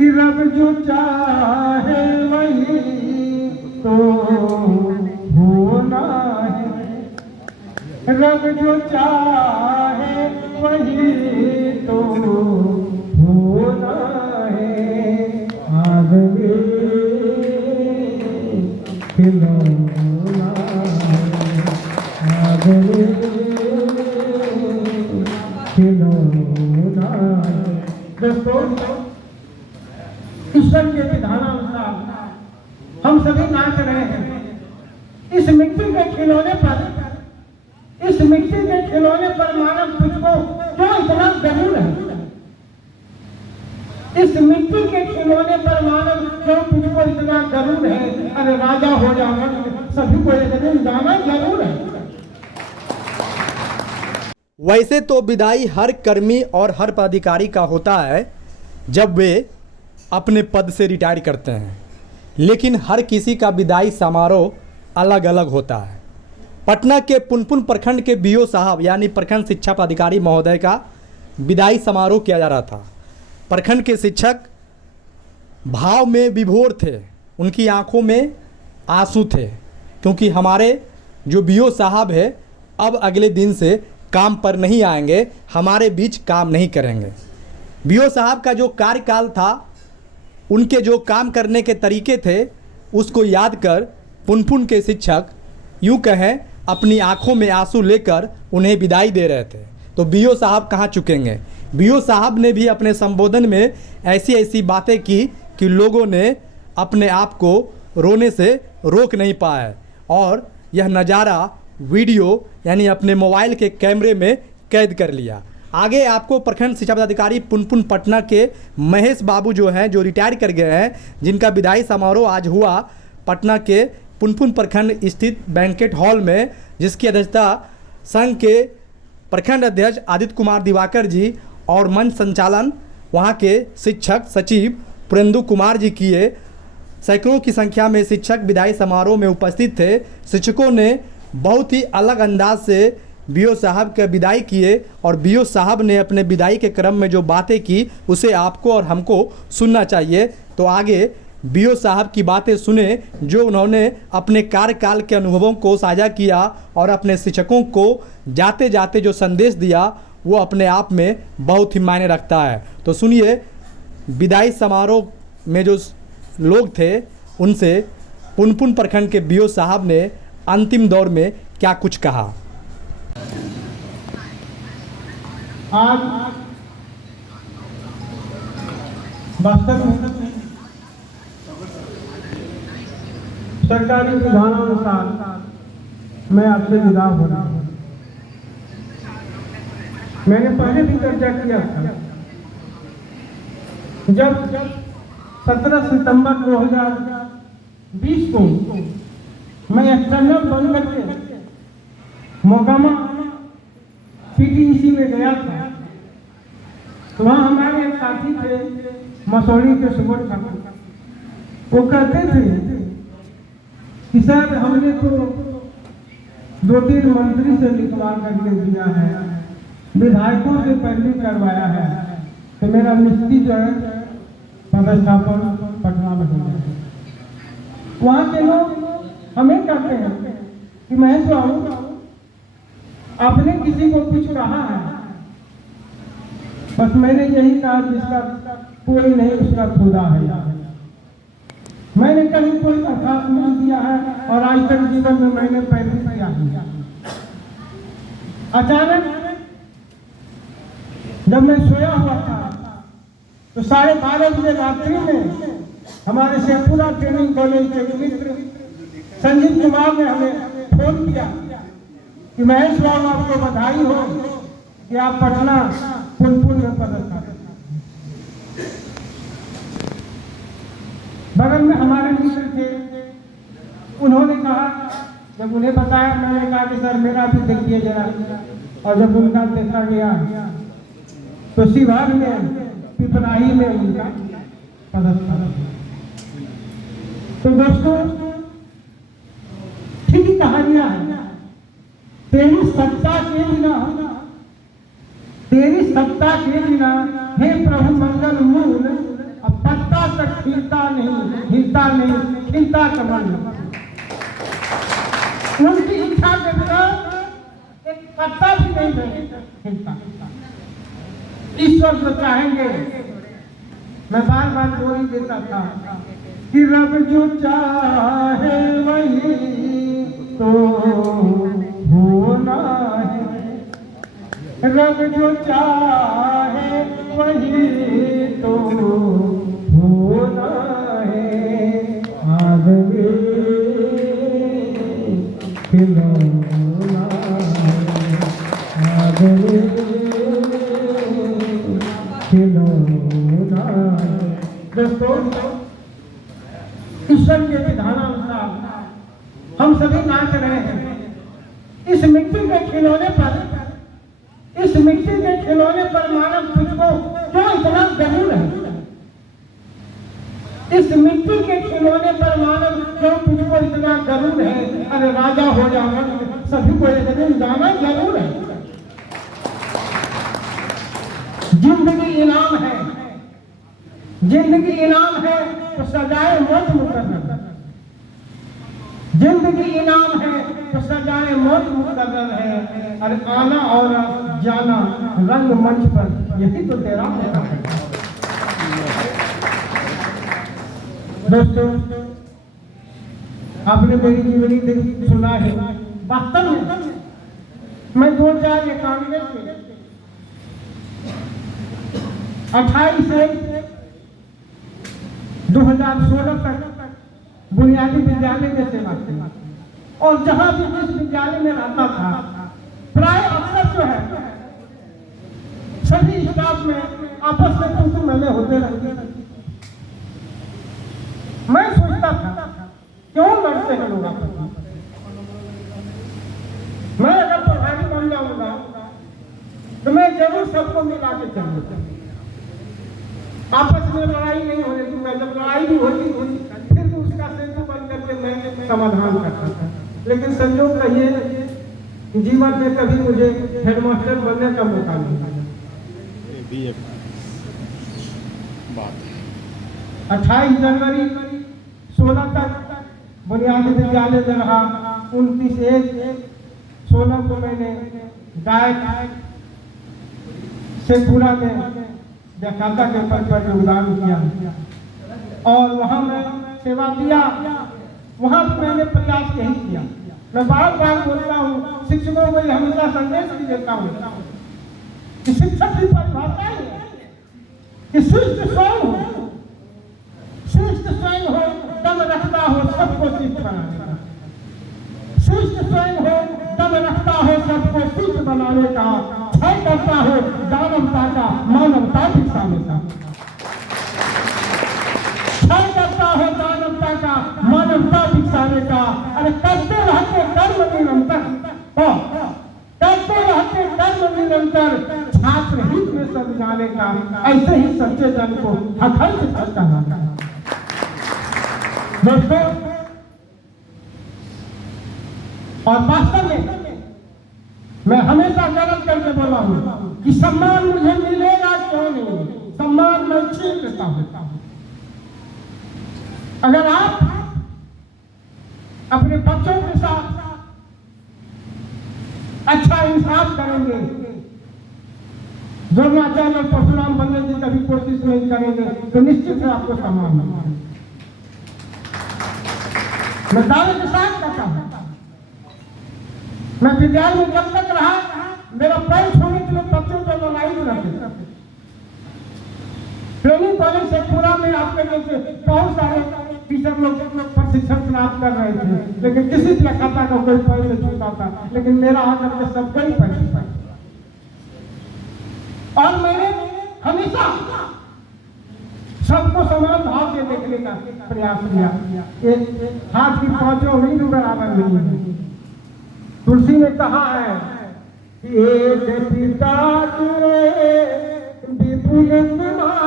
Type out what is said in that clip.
कि रब जो चाहे वही तो होना है, रब जो चाहे वही तो होना है। आदमी खिलौना है, आदमी खिलौना है। दोस्तों, ईश्वर के विधानानुसार हम सभी नाच रहे हैं। इस मिट्टी के खिलौने पर, इस मिट्टी के खिलौने पर मानव तुझको क्यों इतना गरूर है? इस मिट्टी के खिलौने पर मानव क्यों तुझको इतना गरूर है? अरे राजा हो जाना सभी को एक दिन जाना जरूर है। वैसे तो विदाई हर कर्मी और हर पदाधिकारी का होता है जब वे अपने पद से रिटायर करते हैं, लेकिन हर किसी का विदाई समारोह अलग अलग होता है। पटना के पुनपुन प्रखंड के बीओ साहब यानी प्रखंड शिक्षा पदाधिकारी महोदय का विदाई समारोह किया जा रहा था। प्रखंड के शिक्षक भाव में विभोर थे, उनकी आंखों में आंसू थे, क्योंकि हमारे जो बीओ साहब है अब अगले दिन से काम पर नहीं आएंगे, हमारे बीच काम नहीं करेंगे। बीओ साहब का जो कार्यकाल था, उनके जो काम करने के तरीके थे, उसको याद कर पुनपुन के शिक्षक यूँ कहें अपनी आंखों में आंसू लेकर उन्हें विदाई दे रहे थे। तो बीओ साहब कहाँ चुकेंगे? बीओ साहब ने भी अपने संबोधन में ऐसी ऐसी बातें की कि लोगों ने अपने आप को रोने से रोक नहीं पाए और यह नज़ारा वीडियो यानी अपने मोबाइल के कैमरे में कैद कर लिया। आगे आपको प्रखंड शिक्षा पदाधिकारी पुनपुन पटना के महेश बाबू जो हैं, जो रिटायर कर गए हैं, जिनका विदाई समारोह आज हुआ पटना के पुनपुन प्रखंड स्थित बैंकेट हॉल में, जिसकी अध्यक्षता संघ के प्रखंड अध्यक्ष आदित्य कुमार दिवाकर जी और मंच संचालन वहां के शिक्षक सचिव पुरेंदु कुमार जी किए। सैकड़ों की संख्या में शिक्षक विदाई समारोह में उपस्थित थे। शिक्षकों ने बहुत ही अलग अंदाज से बीओ साहब के विदाई किए और बीओ साहब ने अपने विदाई के क्रम में जो बातें की उसे आपको और हमको सुनना चाहिए। तो आगे बीओ साहब की बातें सुने, जो उन्होंने अपने कार्यकाल के अनुभवों को साझा किया और अपने शिक्षकों को जाते जाते जो संदेश दिया वो अपने आप में बहुत ही मायने रखता है। तो सुनिए विदाई समारोह में जो लोग थे उनसे पुनपुन प्रखंड के बीओ साहब ने अंतिम दौर में क्या कुछ कहा। आज वास्तव में सरकारी विधानानुसार मैं आपसे विदा हो रहा हूँ। मैंने पहले भी चर्चा किया था, जब 17 सितंबर 2020 को मैं एक्सटर्नल बन करके मोकामा पीटीईसी में गया था, तो वहाँ हमारे एक साथी थे मसौड़ी के सुबोध ठाकुर, वो कहते थे कि सर हमने तो 2-3 मंत्री से लिखवा करके दिया है, विधायकों से पहले करवाया है, तो मेरा निश्चित जो है पदस्थापन पटना में हो जाए। वहाँ के लोग हमें कहते हैं कि महेश बाबू आपने किसी को कुछ कहा है? बस मैंने यही कहा जिसका कोई नहीं उसका खुदा है। मैंने कभी कोई दरखास्त नहीं दिया है और आज तक जीवन में मैंने पहले किया है। अचानक जब मैं सोया हुआ था तो 12:30 बजे रात्रि में हमारे शेखपुरा ट्रेनिंग कॉलेज के मित्र संजीव कुमार ने हमें फोन किया कि महेश बाबू आपको बधाई हो कि आप पटना पुनपुन में पदस्थापित। बगल में हमारे मित्र थे, उन्होंने कहा, जब उन्हें बताया मैंने कहा कि सर मेरा भी देखिए जरा, और जब उनका देखा गया तो सिवान में पिपराही में उनका पदस्थापन। तो दोस्तों ठीक ही कहानियां है। तेरी सत्ता के बिना, तेरी सत्ता के बिना हे प्रभु मंगल मूल, अब पत्ता खिलता नहीं, हिलता नहीं, खिलता कमल। उनकी इच्छा के बिना एक पत्ता भी नहीं खिलता। ईश्वर जो चाहेंगे, मैं बार बार जोड़ी देता था कि रब जो चाहे वही तो होना है, रब जो चाहे वही तो होना है। आदमी खिलौना है, आदमी खिलौना है। दोस्तों, ईश्वर के विधानानुसार हम सभी नाच रहे हैं। इस मिट्टी के खिलौने पर, इस मिट्टी के खिलौने पर मानव तुझको क्यों इतना गरूर है? इस मिट्टी के खिलौने पर मानव क्यों तुझको इतना गरूर है? अरे राजा हो जाना सभी को एक दिन जाना जरूर है। जिंदगी इनाम है, जिंदगी इनाम है तो सजाए मौत मुकर्रर। जिंदगी इनाम है तो सजाए मौत मुकर्रर है। अरे आना और जाना रंग मंच पर, यही तो तेरा होता है। दोस्तों, आपने मेरी जीवनी सुना है। वास्तव में मैं 2091 में 28 2016 तक बुनियादी विद्यालय में सेवा की और जहां भी जिस विद्यालय में रहता था, प्राय अक्सर जो है सभी स्टाफ में आपस में तुम मैंने होते रहते। मैं सोचता था क्यों लड़ते हैं लोग आपस में? मैं अगर प्रभारी बन जाऊंगा तो मैं जरूर सबको मिला के चलूंगा। आपस में लड़ाई नहीं होने दूंगा। जब लड़ाई भी होती फिर भी उसका सेतु बन करके मैं समाधान करता था। लेकिन संयोग रही है कि जीवन में कभी मुझे हेडमास्टर बनने का मौका नहीं मिला। 28 जनवरी 16 तक बुनियादी विद्यालय में रहा। 29/1/16 को मैंने गायक शेखपुरा में व्याख्याता के पद पर योगदान किया और वहां मैं सेवा दिया। वहां भी मैंने प्रयास यही किया। मैं बार बार बोलता हूँ, शिक्षकों को हमेशा संदेश भी देता हूँ कि शिक्षक की परिभाषा ही है कि शिष्ट स्वयं हो, शिष्ट स्वयं हो, दम रखता हो सबको शिष्ट बनाने का। शिष्ट स्वयं हो, दम रखता हो सबको शिष्ट बनाने का। क्षय करता हो दानवता का, मानवता दिखाने का। क्षय करता हो दानवता का, मानवता दिखाने का। अरे करते रहते कर्म निरंतर, करते रहते कर्म निरंतर, छात्र हित में सब जाने का। ऐसे ही सच्चे जन को अखंड कहना का। दोस्तों, और वास्तव में मैं हमेशा गलत करके बोला हूं कि सम्मान मुझे मिलेगा क्यों नहीं? सम्मान मैं छीन लेता हूं। अगर आप अपने बच्चों के साथ अच्छा इंसाफ करेंगे, द्रोणाचार्य और परशुराम बनने की कभी कोशिश नहीं करेंगे तो निश्चित है आपको सम्मान मिलेगा। मैं दावे के साथ कहता हूं। मैं विद्यालय में जब तक रहा, मेरा पैर छोड़ने के लिए बच्चों को लड़ाई रहती थी। ट्रेनिंग कॉलेज शेखपुरा में आपके जैसे बहुत सारे टीचर लोग प्रशिक्षण प्राप्त कर रहे थे, लेकिन किसी तरह खाता का कोई पैर नहीं छूटा था। लेकिन मेरा हाथ अपने सबको ही पैर छूटा और मैंने हमेशा सबको समान भाव से देखने का प्रयास किया। हाथ की पांचों उंगली भी बराबर नहीं है। तुलसी ने कहा है कि एक पिता तेरे विपुल कुमार